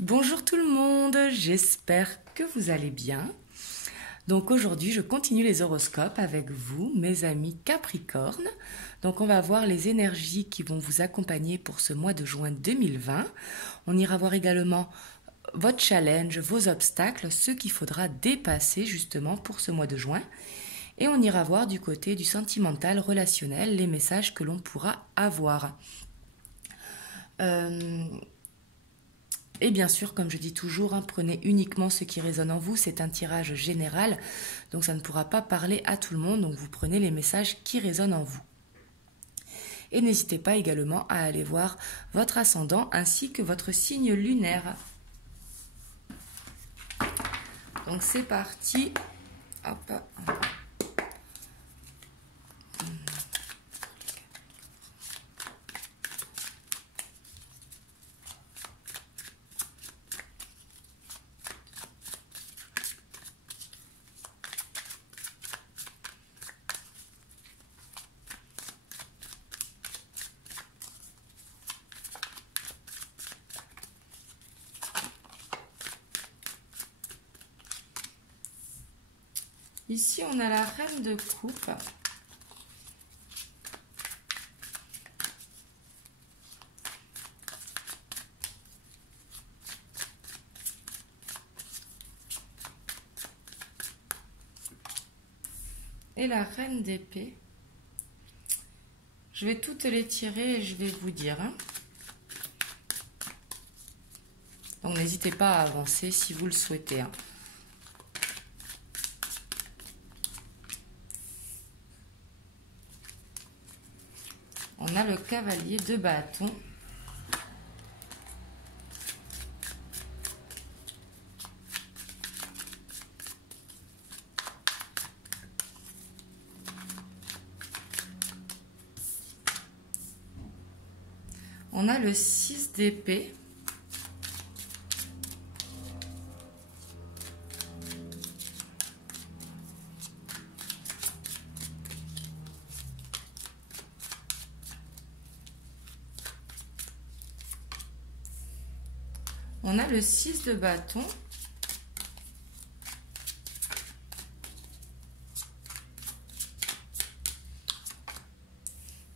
Bonjour tout le monde, j'espère que vous allez bien. Donc aujourd'hui, je continue les horoscopes avec vous, mes amis Capricorne. Donc on va voir les énergies qui vont vous accompagner pour ce mois de juin 2020. On ira voir également votre challenge, vos obstacles, ce qu'il faudra dépasser justement pour ce mois de juin. Et on ira voir du côté du sentimental, relationnel, les messages que l'on pourra avoir. Et bien sûr, comme je dis toujours, prenez uniquement ce qui résonne en vous. C'est un tirage général, donc ça ne pourra pas parler à tout le monde. Donc vous prenez les messages qui résonnent en vous. Et n'hésitez pas également à aller voir votre ascendant ainsi que votre signe lunaire. Donc c'est parti. Hop. Ici, on a la reine de coupe. Et la reine d'épée. Je vais toutes les tirer et je vais vous dire. Donc n'hésitez pas à avancer si vous le souhaitez. On a le cavalier de bâton. On a le 6 d'épée. On a le 6 de bâton.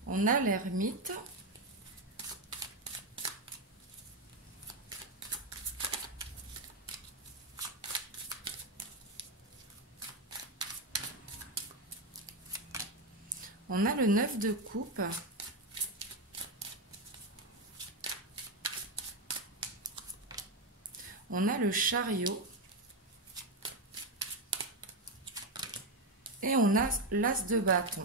On a l'ermite. On a le 9 de coupe. On a le chariot. Et on a l'as de bâton.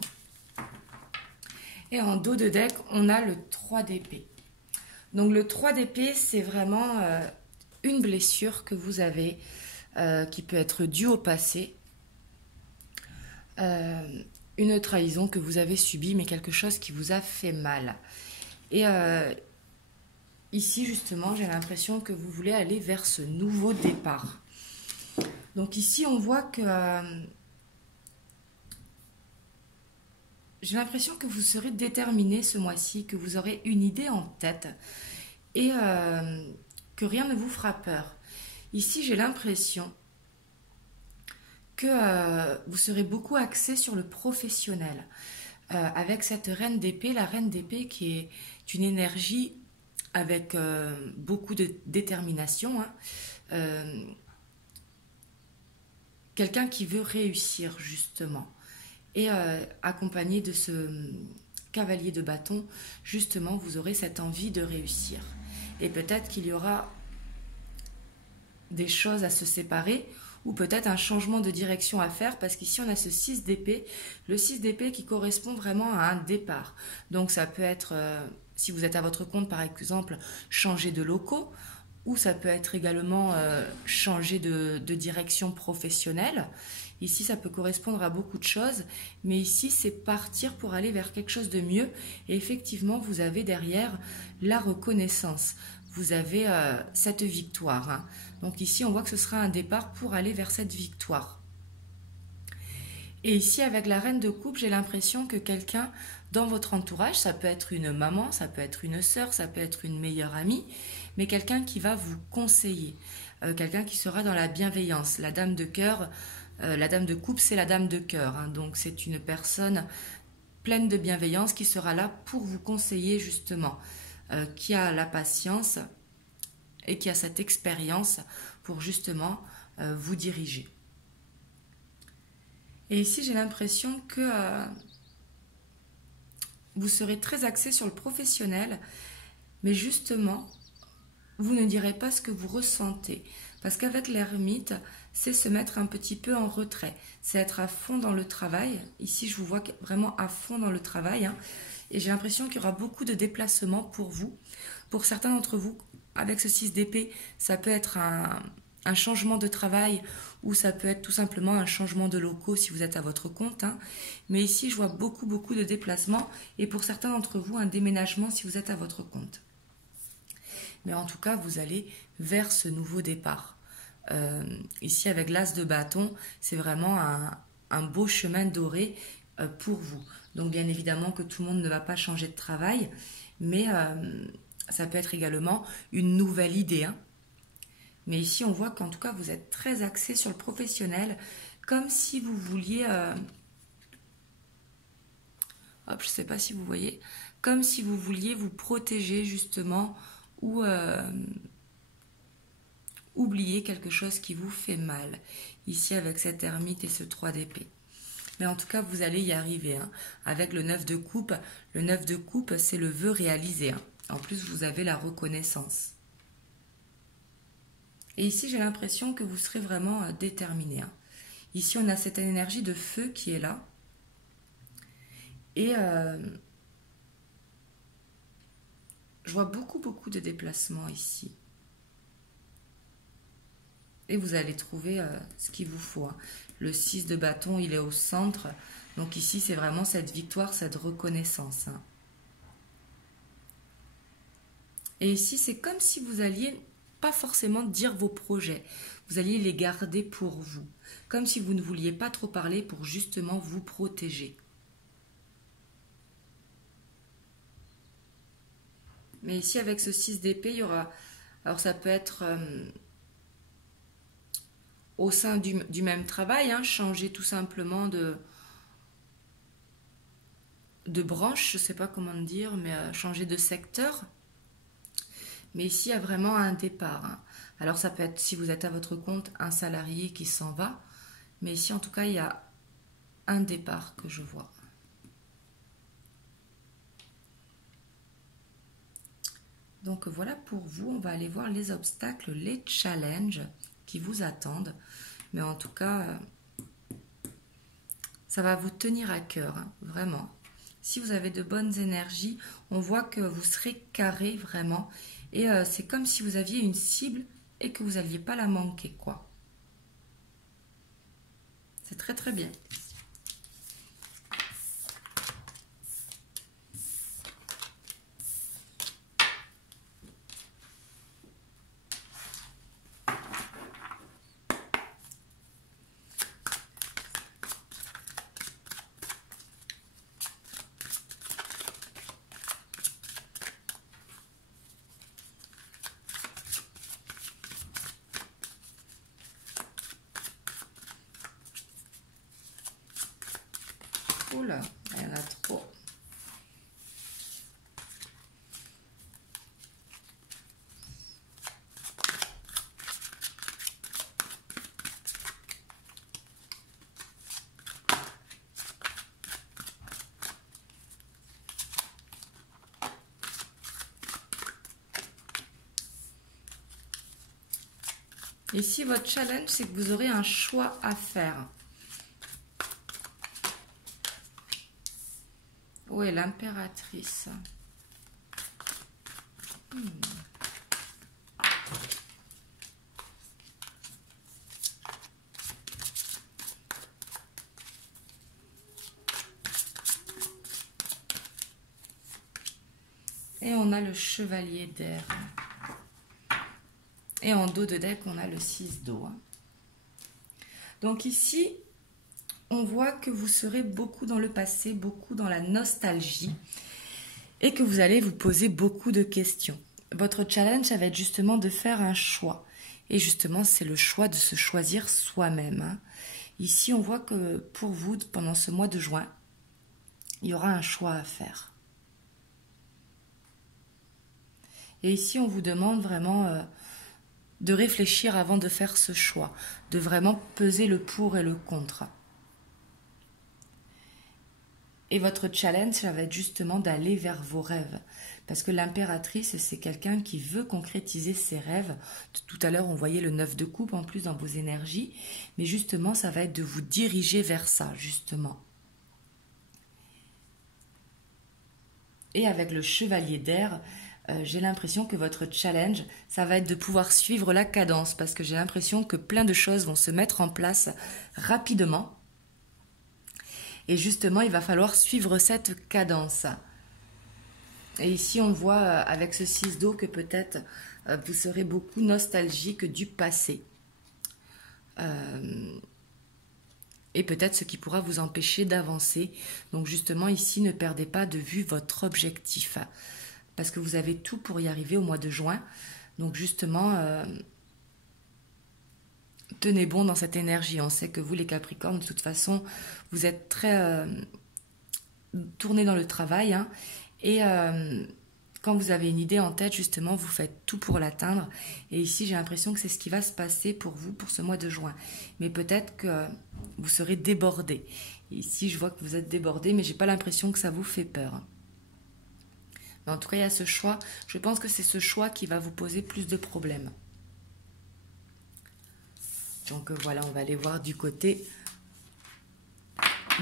Et en dos de deck, on a le 3 d'épée. Donc le 3 d'épée, c'est vraiment une blessure que vous avez, qui peut être due au passé. Une trahison que vous avez subie, mais quelque chose qui vous a fait mal. Et ici, justement, j'ai l'impression que vous voulez aller vers ce nouveau départ. Donc ici, on voit que j'ai l'impression que vous serez déterminé ce mois-ci, que vous aurez une idée en tête et que rien ne vous fera peur. Ici, j'ai l'impression que vous serez beaucoup axé sur le professionnel. Avec cette reine d'épée, la reine d'épée qui est une énergie avec beaucoup de détermination. Quelqu'un qui veut réussir justement. Et accompagné de ce cavalier de bâton, justement, vous aurez cette envie de réussir. Et peut-être qu'il y aura des choses à se séparer ou peut-être un changement de direction à faire parce qu'ici on a ce 6 d'épée, le 6 d'épée qui correspond vraiment à un départ. Donc ça peut être, si vous êtes à votre compte par exemple, changer de locaux ou ça peut être également changer de direction professionnelle. Ici, ça peut correspondre à beaucoup de choses, mais ici, c'est partir pour aller vers quelque chose de mieux. Et effectivement, vous avez derrière la reconnaissance. Vous avez cette victoire. Donc ici, on voit que ce sera un départ pour aller vers cette victoire. Et ici, avec la reine de coupe, j'ai l'impression que quelqu'un dans votre entourage, ça peut être une maman, ça peut être une sœur, ça peut être une meilleure amie, mais quelqu'un qui va vous conseiller, quelqu'un qui sera dans la bienveillance. La dame de cœur, la dame de coupe, c'est la dame de cœur, hein. Donc c'est une personne pleine de bienveillance qui sera là pour vous conseiller justement, qui a la patience et qui a cette expérience pour justement vous diriger. Et ici, j'ai l'impression que vous serez très axé sur le professionnel, mais justement, vous ne direz pas ce que vous ressentez. Parce qu'avec l'ermite, c'est se mettre un petit peu en retrait. C'est être à fond dans le travail. Ici, je vous vois vraiment à fond dans le travail, hein. Et j'ai l'impression qu'il y aura beaucoup de déplacements pour vous. Pour certains d'entre vous, avec ce 6 d'épée, ça peut être un changement de travail ou ça peut être tout simplement un changement de locaux si vous êtes à votre compte, hein. Mais ici, je vois beaucoup de déplacements et pour certains d'entre vous, un déménagement si vous êtes à votre compte. Mais en tout cas, vous allez vers ce nouveau départ. Ici, avec l'as de bâton, c'est vraiment un beau chemin doré pour vous. Donc, bien évidemment que tout le monde ne va pas changer de travail, mais ça peut être également une nouvelle idée, hein. Mais ici, on voit qu'en tout cas, vous êtes très axé sur le professionnel, comme si vous vouliez... hop, je ne sais pas si vous voyez. Comme si vous vouliez vous protéger, justement, ou oublier quelque chose qui vous fait mal. Ici, avec cette ermite et ce 3 d'épée. Mais en tout cas, vous allez y arriver, hein. Avec le 9 de coupe. Le 9 de coupe, c'est le vœu réalisé, hein. En plus, vous avez la reconnaissance. Et ici, j'ai l'impression que vous serez vraiment déterminé, hein. Ici, on a cette énergie de feu qui est là. Et je vois beaucoup de déplacements ici. Et vous allez trouver ce qu'il vous faut, hein. Le 6 de bâton, il est au centre. Donc ici, c'est vraiment cette victoire, cette reconnaissance, hein. Et ici, c'est comme si vous alliez pas forcément dire vos projets. Vous alliez les garder pour vous. Comme si vous ne vouliez pas trop parler pour justement vous protéger. Mais ici, avec ce 6 d'épée, il y aura... Alors, ça peut être au sein du même travail, hein, changer tout simplement de branche, je ne sais pas comment dire, mais changer de secteur. Mais ici, il y a vraiment un départ, hein. Alors, ça peut être, si vous êtes à votre compte, un salarié qui s'en va. Mais ici, en tout cas, il y a un départ que je vois. Donc, voilà pour vous. On va aller voir les obstacles, les challenges qui vous attendent. Mais en tout cas, ça va vous tenir à cœur, hein, vraiment. Si vous avez de bonnes énergies, on voit que vous serez carré, vraiment. Et c'est comme si vous aviez une cible et que vous n'alliez pas la manquer, quoi. C'est très bien. Oula, il y en a trop. Ici, votre challenge, c'est que vous aurez un choix à faire. Où est l'impératrice? Et on a le chevalier d'air. Et en dos de deck, on a le 6 d'eau. Donc ici, on voit que vous serez beaucoup dans le passé, beaucoup dans la nostalgie. Et que vous allez vous poser beaucoup de questions. votre challenge, ça va être justement de faire un choix. Et justement, c'est le choix de se choisir soi-même, hein. Ici, on voit que pour vous, pendant ce mois de juin, il y aura un choix à faire. Et ici, on vous demande vraiment de réfléchir avant de faire ce choix, de vraiment peser le pour et le contre. Et votre challenge, ça va être justement d'aller vers vos rêves. Parce que l'impératrice, c'est quelqu'un qui veut concrétiser ses rêves. Tout à l'heure, on voyait le 9 de coupe en plus dans vos énergies. Mais justement, ça va être de vous diriger vers ça, justement. Et avec le chevalier d'air, j'ai l'impression que votre challenge, ça va être de pouvoir suivre la cadence. Parce que j'ai l'impression que plein de choses vont se mettre en place rapidement. Et justement, il va falloir suivre cette cadence. Et ici, on voit avec ce 6 d'eau que peut-être vous serez beaucoup nostalgique du passé. Et peut-être ce qui pourra vous empêcher d'avancer. Donc justement, ici, ne perdez pas de vue votre objectif. Parce que vous avez tout pour y arriver au mois de juin. Donc justement, tenez bon dans cette énergie. On sait que vous, les Capricornes, de toute façon, vous êtes très tournés dans le travail, hein. Et quand vous avez une idée en tête, justement, vous faites tout pour l'atteindre. Et ici, j'ai l'impression que c'est ce qui va se passer pour vous pour ce mois de juin. Mais peut-être que vous serez débordé. Ici, je vois que vous êtes débordé, mais j'ai pas l'impression que ça vous fait peur. Mais en tout cas, il y a ce choix. Je pense que c'est ce choix qui va vous poser plus de problèmes. Donc voilà, on va aller voir du côté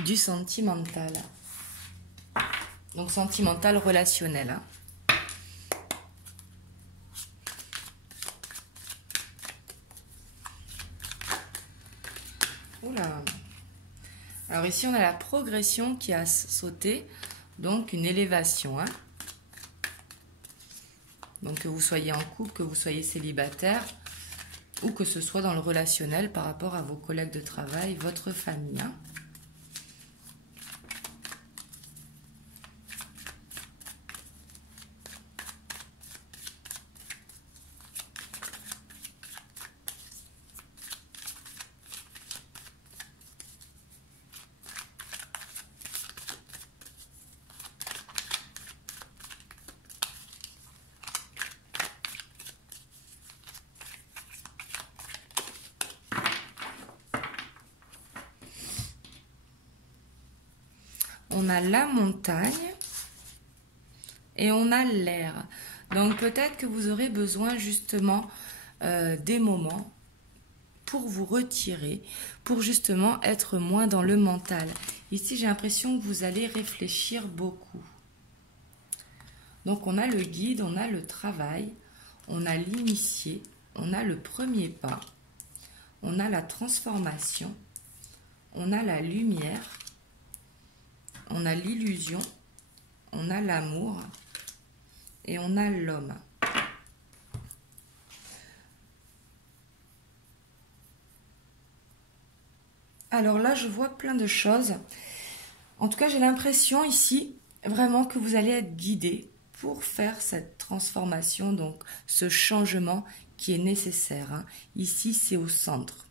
du sentimental. Donc sentimental relationnel, hein. Oula. Alors ici on a la progression qui a sauté, donc une élévation, hein. Donc que vous soyez en couple, que vous soyez célibataire, ou que ce soit dans le relationnel par rapport à vos collègues de travail, votre famille, hein. On a la montagne et on a l'air. Donc peut-être que vous aurez besoin justement des moments pour vous retirer, pour justement être moins dans le mental. Ici, j'ai l'impression que vous allez réfléchir beaucoup. Donc on a le guide, on a le travail, on a l'initié, on a le premier pas, on a la transformation, on a la lumière, on a l'illusion, on a l'amour et on a l'homme. Alors là, je vois plein de choses. En tout cas, j'ai l'impression ici vraiment que vous allez être guidé pour faire cette transformation, donc ce changement qui est nécessaire, hein. Ici, c'est au centre.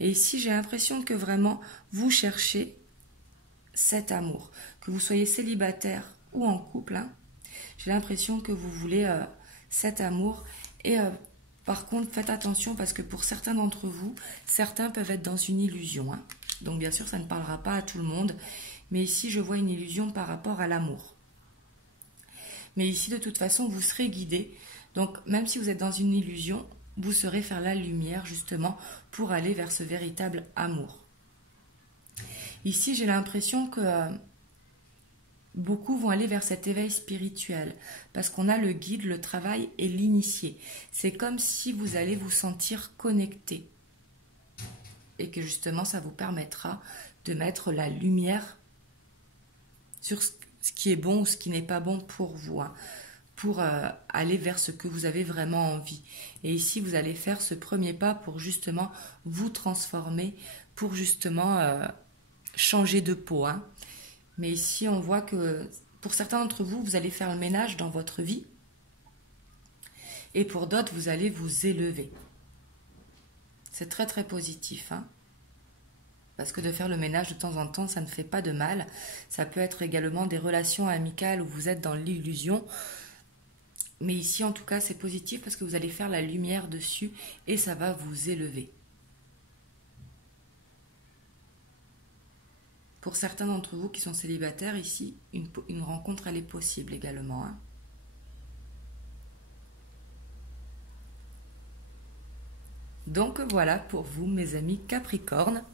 Et ici, j'ai l'impression que vraiment, vous cherchez cet amour. Que vous soyez célibataire ou en couple, hein, j'ai l'impression que vous voulez cet amour. Et par contre, faites attention parce que pour certains d'entre vous, certains peuvent être dans une illusion, hein. Donc bien sûr, ça ne parlera pas à tout le monde. Mais ici, je vois une illusion par rapport à l'amour. Mais ici, de toute façon, vous serez guidé. Donc, même si vous êtes dans une illusion, vous saurez faire la lumière, justement, pour aller vers ce véritable amour. Ici, j'ai l'impression que beaucoup vont aller vers cet éveil spirituel. Parce qu'on a le guide, le travail et l'initié. C'est comme si vous allez vous sentir connecté. Et que, justement, ça vous permettra de mettre la lumière sur ce qui est bon ou ce qui n'est pas bon pour vous, hein, pour aller vers ce que vous avez vraiment envie. Et ici, vous allez faire ce premier pas pour justement vous transformer, pour justement changer de peau, hein. Mais ici, on voit que pour certains d'entre vous, vous allez faire le ménage dans votre vie. Et pour d'autres, vous allez vous élever. C'est très très positif, hein. Parce que de faire le ménage de temps en temps, ça ne fait pas de mal. Ça peut être également des relations amicales où vous êtes dans l'illusion. Mais ici, en tout cas, c'est positif parce que vous allez faire la lumière dessus et ça va vous élever. Pour certains d'entre vous qui sont célibataires, ici, une rencontre, elle est possible également, hein. Donc voilà pour vous, mes amis Capricorne.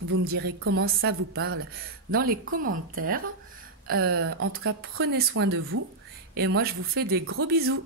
Vous me direz comment ça vous parle dans les commentaires. En tout cas, prenez soin de vous. Et moi, je vous fais des gros bisous.